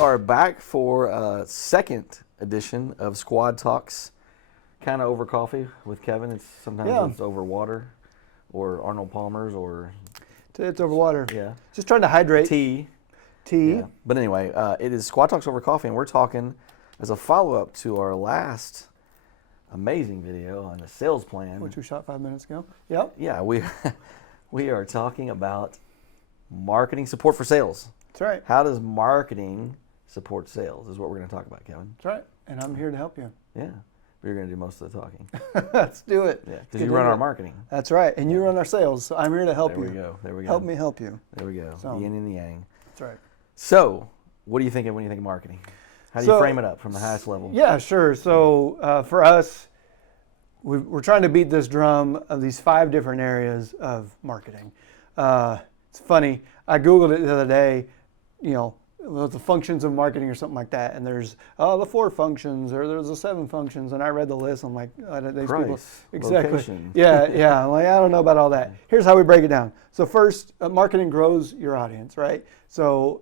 are back for a second edition of Squad Talks, kind of over coffee with Kevin. Sometimes it's over water, or Arnold Palmer's, or it's over water. Yeah, just trying to hydrate. Tea. Yeah. But anyway, it is Squad Talks over coffee, and we're talking as a follow-up to our last amazing video on the sales plan, which we shot 5 minutes ago. Yep. Yeah, we are talking about marketing support for sales. That's right. How does marketing support sales is what we're going to talk about, Kevin. That's right. And I'm here to help you. Yeah. But you're going to do most of the talking. Let's do it. Yeah, because you run our marketing. That's right. And you run our sales. So I'm here to help you. There we go. Help me help you. There we go. The yin and the yang. That's right. So, what are you thinking when you think of marketing? How do you frame it up from the highest level? Yeah, sure. So for us, we're trying to beat this drum of these 5 different areas of marketing. It's funny. I Googled it the other day, the functions of marketing or something like that. And there's the 4 functions, or there's the 7 functions. And I read the list. I'm like, these Price, people. Exactly. Location. Yeah. I'm like, I don't know about all that. Here's how we break it down. So first, marketing grows your audience, right? So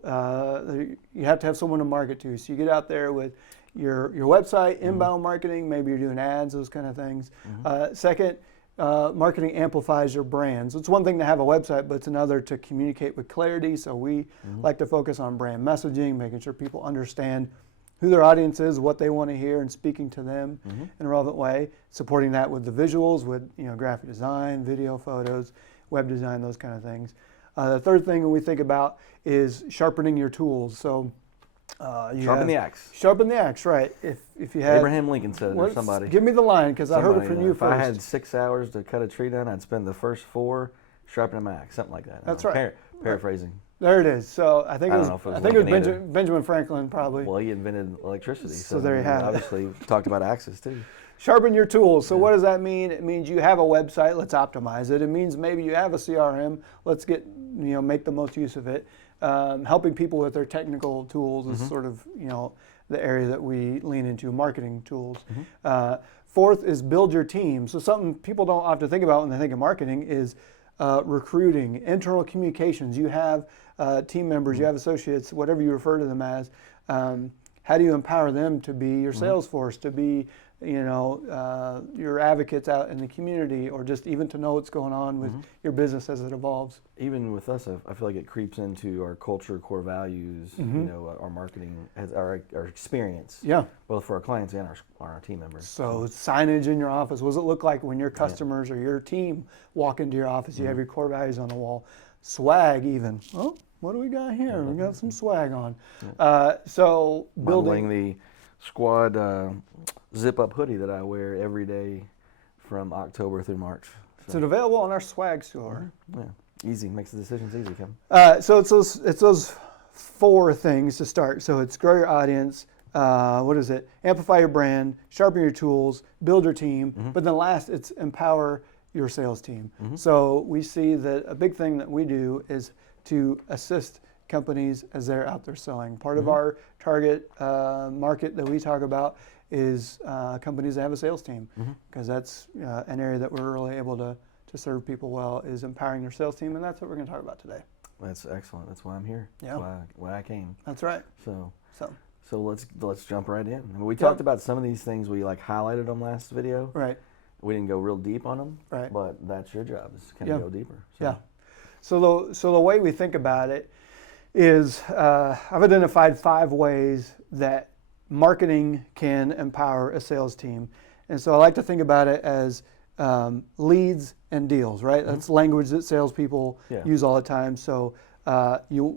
you have to have someone to market to. So you get out there with your website, inbound marketing, maybe you're doing ads, those kind of things. Second, marketing amplifies your brand. So it's one thing to have a website, but it's another to communicate with clarity. So we like to focus on brand messaging, making sure people understand who their audience is, what they want to hear, and speaking to them in a relevant way. Supporting that with the visuals, with graphic design, video, photos, web design, those kind of things. The third thing we think about is sharpening your tools. So sharpen the axe. Sharpen the axe, right. If you had Abraham Lincoln said it, or somebody. Give me the line, because I heard it from you if first. I had 6 hours to cut a tree down, I'd spend the first 4 sharpening my axe, something like that. That's right. Paraphrasing. There it is. So I think it was Benjamin Franklin, probably. Well, he invented electricity. So there you have it. Obviously talked about axes too. Sharpen your tools. So what does that mean? It means you have a website. Let's optimize it. It means maybe you have a CRM. Let's make the most use of it. Helping people with their technical tools is sort of the area that we lean into, marketing tools. Fourth is build your team. So something people don't often think about when they think of marketing is recruiting, internal communications. You have team members, you have associates, whatever you refer to them as. How do you empower them to be your sales force, to be your advocates out in the community, or just even to know what's going on with your business as it evolves? Even with us, I feel like it creeps into our culture, core values, our marketing, our experience. Yeah. Both for our clients and our team members. So signage in your office, what does it look like when your customers or your team walk into your office? You have your core values on the wall. Swag even. Oh, what do we got here? We got some swag on. So building the Squad zip-up hoodie that I wear every day from October through March. So it's available on our swag store. Yeah, easy. Makes the decisions easy, Kevin. So it's those 4 things to start. So it's grow your audience. Amplify your brand, sharpen your tools, build your team. But then last, it's empower your sales team. So we see that a big thing that we do is to assist companies as they're out there selling. Part of our target market that we talk about is companies that have a sales team, because that's an area that we're really able to serve people well, is empowering their sales team, and that's what we're going to talk about today. That's excellent. That's why I'm here. Yeah. That's why I came. That's right. So let's jump right in. I mean, we talked about some of these things. We highlighted them last video. Right. We didn't go real deep on them. Right. But that's your job, is to kind of go deeper. So. Yeah. So the way we think about it is I've identified 5 ways that marketing can empower a sales team. And so I like to think about it as leads and deals, right? That's language that salespeople use all the time. So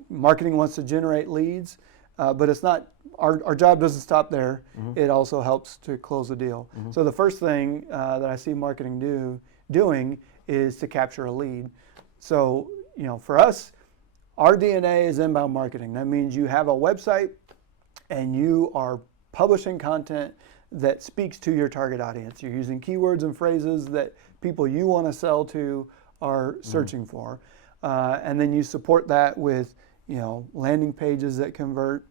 marketing wants to generate leads, but it's not, our job doesn't stop there. It also helps to close the deal. So the first thing that I see marketing doing is to capture a lead. So, for us, our DNA is inbound marketing. That means you have a website and you are publishing content that speaks to your target audience. You're using keywords and phrases that people you want to sell to are searching for. And then you support that with, landing pages that convert,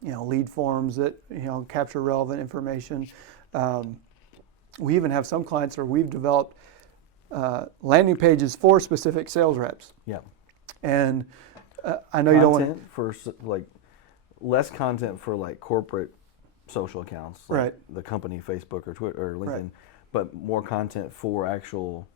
lead forms that, capture relevant information. We even have some clients where we've developed landing pages for specific sales reps. Yeah. And I know you don't want for less content for like corporate social accounts, like right, the company Facebook or Twitter or LinkedIn, right. but more content for actual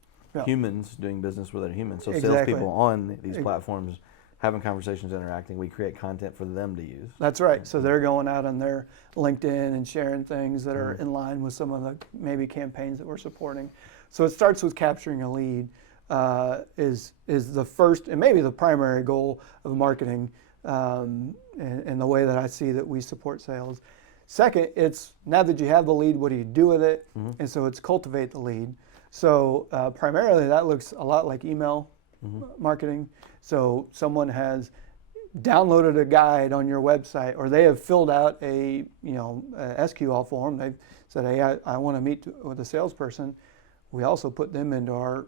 humans doing business with other humans. So Exactly. salespeople on these platforms having conversations, interacting, we create content for them to use. That's right. So they're going out on their LinkedIn and sharing things that are in line with some of the maybe campaigns that we're supporting. So it starts with capturing a lead is the first and maybe the primary goal of marketing, and the way that I see that we support sales. Second, it's now that you have the lead, what do you do with it? And so it's cultivate the lead. So primarily that looks a lot like email marketing. So someone has downloaded a guide on your website, or they have filled out a SQL form. They've said, hey, I want to meet with a salesperson. We also put them into our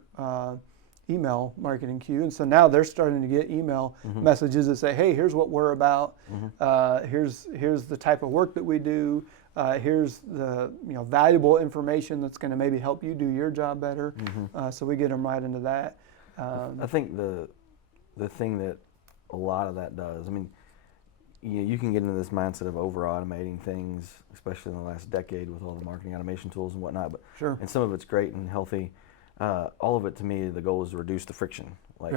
email marketing queue, and so now they're starting to get email messages that say, hey, here's what we're about. Here's the type of work that we do. Here's the valuable information that's going to maybe help you do your job better. So we get them right into that. I think the thing that a lot of that does, I mean, you can get into this mindset of over automating things, especially in the last decade with all the marketing automation tools and whatnot. But Sure. And some of it's great and healthy. All of it, to me, the goal is to reduce the friction. Like,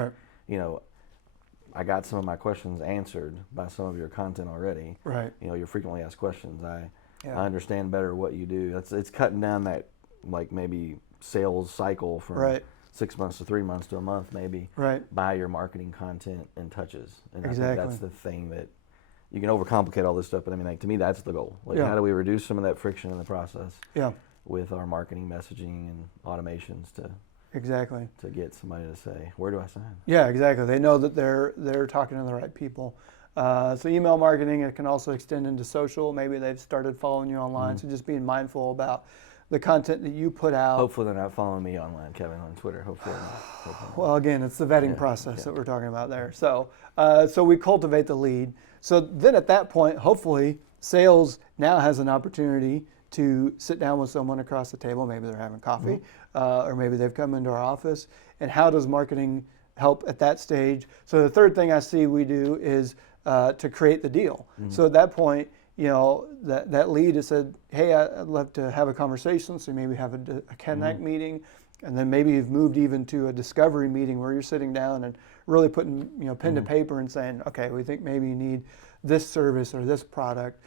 I got some of my questions answered by some of your content already. Right. Your frequently asked questions. I understand better what you do. It's cutting down that like maybe sales cycle from 6 months to 3 months to a month maybe. Right. By your marketing content and touches. And Exactly. I think that's the thing that you can overcomplicate all this stuff, but I mean, like, to me, that's the goal. Like, how do we reduce some of that friction in the process? With our marketing messaging and automations to get somebody to say, where do I sign? Yeah, exactly. They know that they're talking to the right people. So email marketing, it can also extend into social. Maybe they've started following you online. So just being mindful about the content that you put out. Hopefully they're not following me online, Kevin, on Twitter. Hopefully. Well, again, it's the vetting process that we're talking about there. So, so we cultivate the lead. So then at that point, hopefully, sales now has an opportunity to sit down with someone across the table. Maybe they're having coffee, or maybe they've come into our office. And how does marketing help at that stage? So the third thing I see we do is to create the deal. So at that point, that lead has said, hey, I'd love to have a conversation. So maybe have a connect meeting. And then maybe you've moved even to a discovery meeting where you're sitting down and really putting pen to paper and saying, okay, we think maybe you need this service or this product.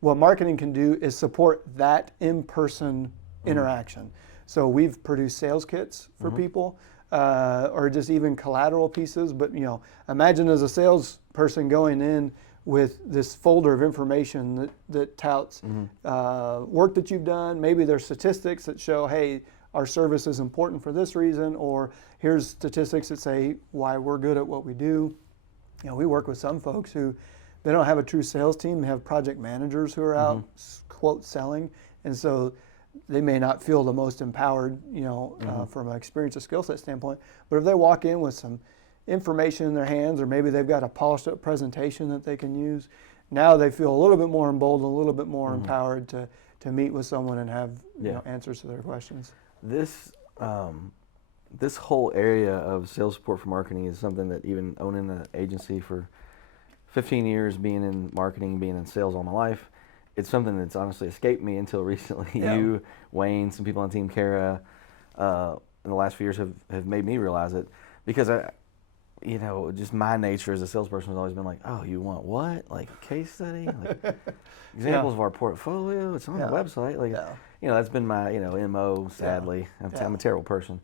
What marketing can do is support that in-person interaction. So we've produced sales kits for people, or just even collateral pieces. But imagine as a salesperson going in with this folder of information that touts work that you've done. Maybe there's statistics that show, hey, our service is important for this reason, or here's statistics that say why we're good at what we do. We work with some folks who they don't have a true sales team. They have project managers who are out, quote, selling. And so they may not feel the most empowered, from an experience or skill set standpoint. But if they walk in with some information in their hands, or maybe they've got a polished up presentation that they can use, now they feel a little bit more emboldened, a little bit more empowered to meet with someone and have answers to their questions. This whole area of sales support for marketing is something that, even owning an agency for 15 years, being in marketing, being in sales all my life, it's something that's honestly escaped me until recently. You, Wayne, some people on Team Kara, in the last few years have made me realize it, because just my nature as a salesperson has always been like, oh, you want what? Like a case study? Like examples of our portfolio? It's on the website. Like, that's been my, MO, sadly. I'm a terrible person.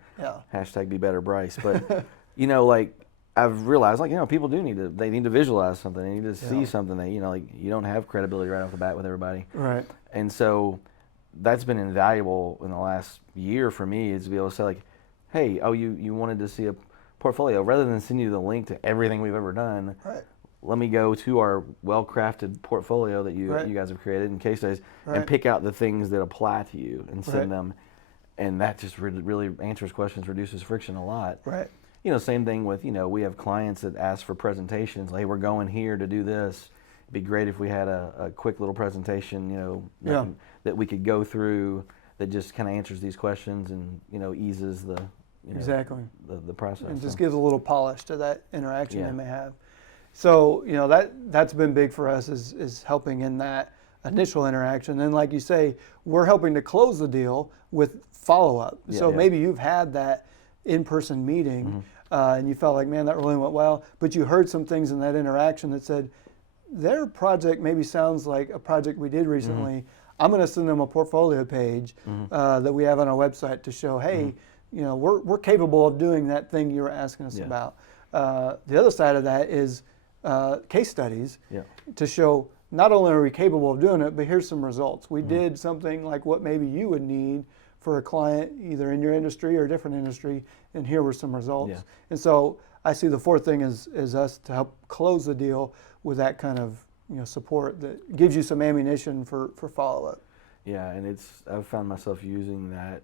Hashtag be better, Bryce. But, I've realized, people they need to visualize something. They need to see something that, you don't have credibility right off the bat with everybody. Right. And so that's been invaluable in the last year for me, is to be able to say, like, hey, you wanted to see a portfolio. Rather than send you the link to everything we've ever done, let me go to our well-crafted portfolio that you guys have created in case studies and pick out the things that apply to you and send them. And that just really answers questions, reduces friction a lot. Right. Same thing with, we have clients that ask for presentations. Like, hey, we're going here to do this. It'd be great if we had a quick little presentation, that we could go through that just kind of answers these questions and, eases the, exactly the process. And just gives a little polish to that interaction they may have. So, that's been big for us is helping in that initial interaction. And like you say, we're helping to close the deal with follow-up. Yeah, So yeah. maybe you've had that in-person meeting and you felt like, man, that really went well, but you heard some things in that interaction that said, their project maybe sounds like a project we did recently. I'm going to send them a portfolio page that we have on our website to show, hey, we're capable of doing that thing you were asking us Yeah. about. The other side of that is case studies to show not only are we capable of doing it, but here's some results. We did something like what maybe you would need for a client, either in your industry or a different industry, and here were some results. Yeah. And so I see the fourth thing is us to help close the deal with that kind of support that gives you some ammunition for follow-up. Yeah, and I've found myself using that,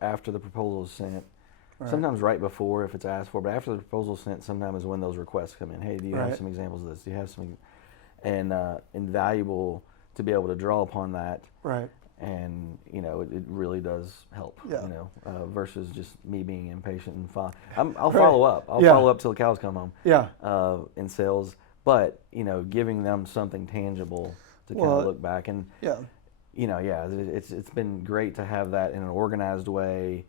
after the proposal is sent. Right. Sometimes right before if it's asked for, but after the proposal is sent, sometimes is when those requests come in. Hey, do you have some examples of this? Do you have some, and invaluable to be able to draw upon that. Right. And it really does help. Yeah. Versus just me being impatient and I'll Right. follow up. I'll follow up till the cows come home. Yeah. In sales, but giving them something tangible to kind of look back and it's been great to have that in an organized way,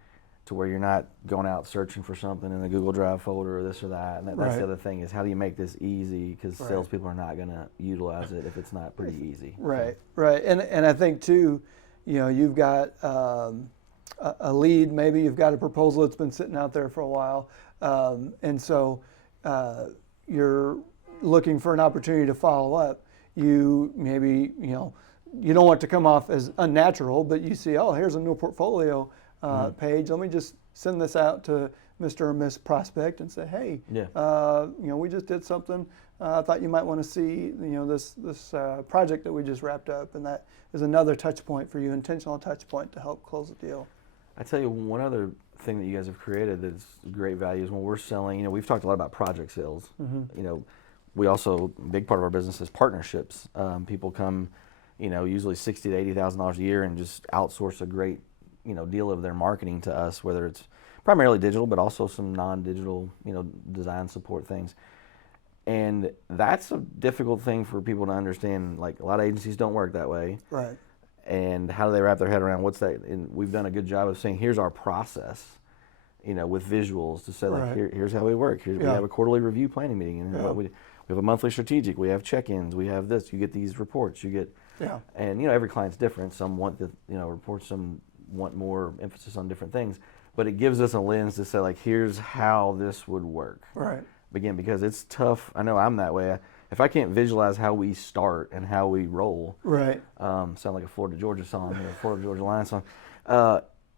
to where you're not going out searching for something in the Google Drive folder or this or that. And that's the other thing is, how do you make this easy? Because salespeople are not going to utilize it if it's not pretty easy. Right, right. And I think too, you've got a lead, maybe you've got a proposal that's been sitting out there for a while. And so you're looking for an opportunity to follow up. You maybe, you don't want to come off as unnatural, but you see, oh, here's a new portfolio page. Let me just send this out to Mr. or Miss Prospect and say, hey, we just did something. I thought you might want to see, this project that we just wrapped up, and that is another touch point for you, intentional touch point to help close the deal. I tell you, one other thing that you guys have created that's great value is when we're selling. We've talked a lot about project sales. We also, a big part of our business is partnerships. People come, usually $60,000 to $80,000 a year and just outsource a great deal of their marketing to us, whether it's primarily digital, but also some non-digital, design support things. And that's a difficult thing for people to understand. Like, a lot of agencies don't work that way. Right. And how do they wrap their head around what's that? And we've done a good job of saying, here's our process, with visuals to say, like, here's how we work. We have a quarterly review planning meeting, and we have a monthly strategic. We have check-ins. We have this. You get these reports. You get, and every client's different. Some want the reports. Some want more emphasis on different things, but it gives us a lens to say, like, here's how this would work. Right. Again, because it's tough. I know I'm that way. If I can't visualize how we start and how we roll, sound like a Florida Georgia song, or a Florida Georgia Line song,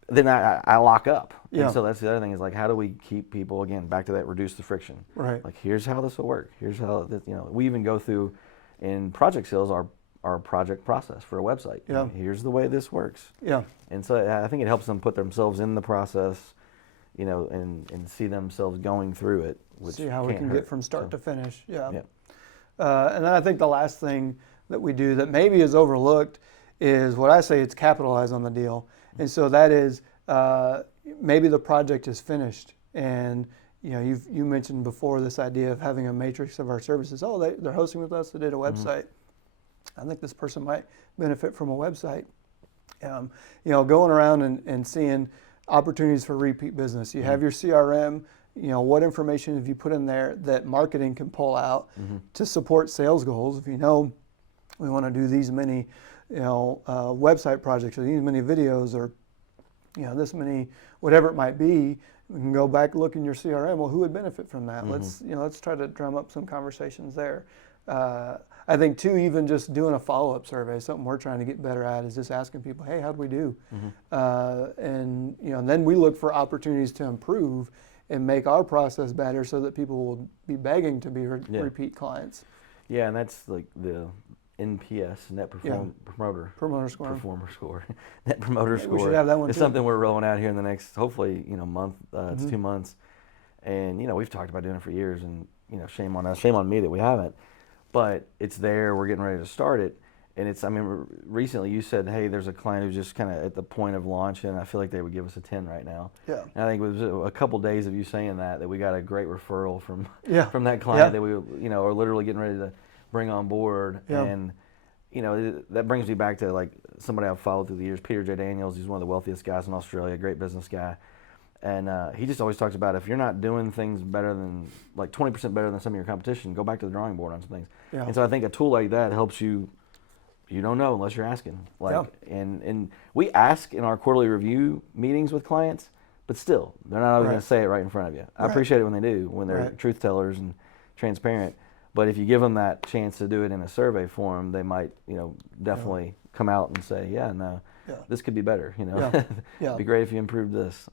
then I lock up. And so that's the other thing is, like, how do we keep people, again, back to that, reduce the friction. Right. Like, here's how this will work. Here's how this, we even go through in project sales our project process for a website. Yeah. Here's the way this works. Yeah. And so I think it helps them put themselves in the process, and see themselves going through it. Which see how we can get from start to finish. Yeah. And then I think the last thing that we do that maybe is overlooked is what I say, it's capitalize on the deal. And so that is maybe the project is finished, and you mentioned before this idea of having a matrix of our services. Oh, they're hosting with us. They did a website. I think this person might benefit from a website. Going around and seeing opportunities for repeat business. You have your CRM. What information have you put in there that marketing can pull out to support sales goals? If we want to do these many, website projects, or these many videos, or this many, whatever it might be, we can go back, look in your CRM. Well, who would benefit from that? Let's try to drum up some conversations there. I think too, even just doing a follow-up survey, something we're trying to get better at, is just asking people, hey, how'd we do? And then we look for opportunities to improve and make our process better, so that people will be begging to be repeat clients. Yeah, and that's like the NPS, Net Promoter Score. Performer Score. Net Promoter Score. We should have that one It's too. something we're rolling out here in the next, hopefully, month. It's 2 months, and we've talked about doing it for years, and shame on us, shame on me that we haven't. But it's there. We're getting ready to start it, And it's, I mean, recently you said, hey, there's a client who's just kind of at the point of launch, and I feel like they would give us a 10 right now. Yeah. And I think it was a couple days of you saying that we got a great referral from Yeah. from that client that we, are literally getting ready to bring on board. Yeah. And, that brings me back to like somebody I've followed through the years, Peter J. Daniels. He's one of the wealthiest guys in Australia, great business guy. And he just always talks about if you're not doing things better than, like 20% better than some of your competition, go back to the drawing board on some things. Yeah. And so I think a tool like that helps you. You don't know unless you're asking. And we ask in our quarterly review meetings with clients, but still, they're not always going to say it right in front of you. I appreciate it when they do, when they're truth tellers and transparent. But if you give them that chance to do it in a survey form, they might, definitely come out and say, this could be better. It'd be great if you improved this.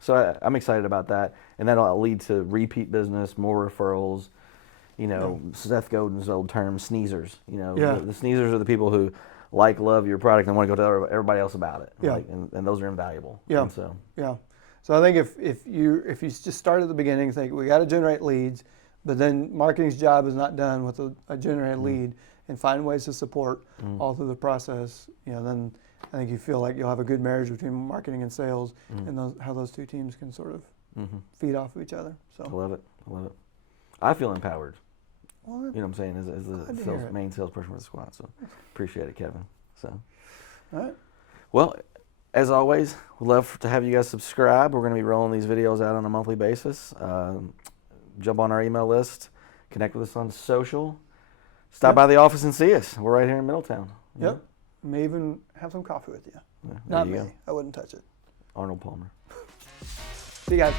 So I'm excited about that, and that'll lead to repeat business, more referrals. Seth Godin's old term, sneezers. The sneezers are the people who love your product and want to go tell everybody else about it. Yeah. And those are invaluable. Yeah. And so. Yeah. So I think if you just start at the beginning, think we got to generate leads, but then marketing's job is not done with a generated lead, and find ways to support all through the process. Then I think you feel like you'll have a good marriage between marketing and sales, and how those two teams can sort of feed off of each other. So I love it. I feel empowered. Well, You know what I'm saying? As the main salesperson for the squad. So appreciate it, Kevin. So, all right. Well, as always, we'd love to have you guys subscribe. We're going to be rolling these videos out on a monthly basis. Jump on our email list. Connect with us on social. Stop by the office and see us. We're right here in Middletown. Yep. May even have some coffee with you. Yeah, Not me. go. I wouldn't touch it. Arnold Palmer. See you guys.